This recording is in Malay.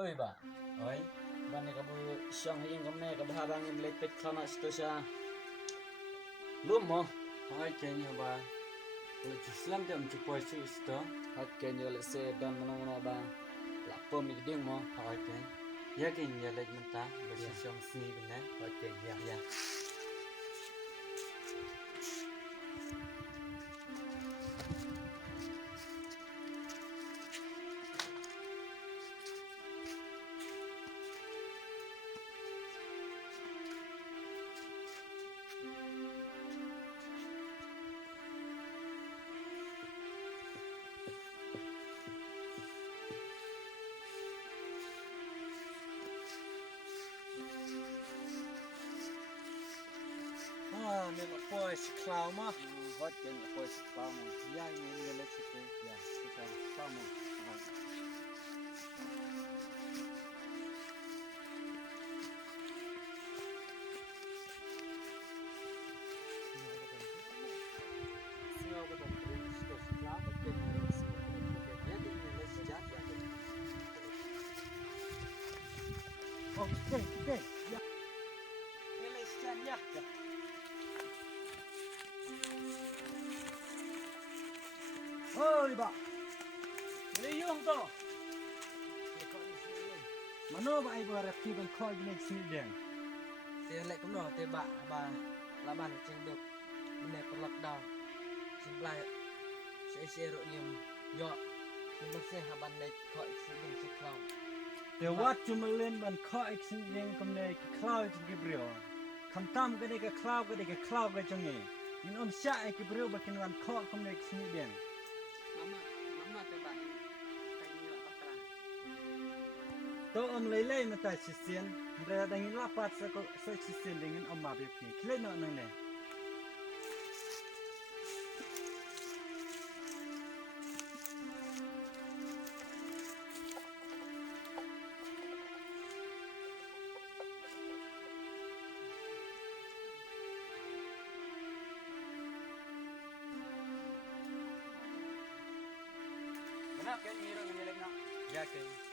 Oi ba, Oi, bani kabu siyang hiyang kamne kabhabang yung lepet kana ito siya. Lum mo, hai Kenya ba? Kalau Islam dia macam puasa isto. hat kenyo lese dan mono ba. Lapo mi ding mo, Hai Ken. Ya Kenya lagi mentah. Ya. Bersih siang seni benar. hat ken ya. Ya. Ah, ni lapo es klau mah. Hat ken ya pos pa mo. Ya ini ni le situ. Ya, kita pa mo. Singaw ko dan terus terus klau. Hat ken ya lese. Ya Kenya lagi sejak. Oh, okay. Ya. Ni le sian ya. Oi, ba. Ni yung to. Mano ba ai ba rapi ban khoi ni sini deng. Thì lại cũng nói thì bà là bạn trên được mình này có lockdown chính lại sẽ rồi nhiều do thì mình sẽ hạ bạn này khỏi sự bình sự không Te wat cuma len ban khoi sini deng kam nei klau jing gibrio. Kam tam ka de ka klau ka jongi. Min om sya ai gibrio ba kin wan kho kam nei sini deng. mama thì bạn phải nhớ bắt ra To om lele mata sisian. Ra dangin lapat sa ko sa sisian dengan om ma be pi. Kle no nang le. Kenapa ken ngiro ngelek na? Ya Ken.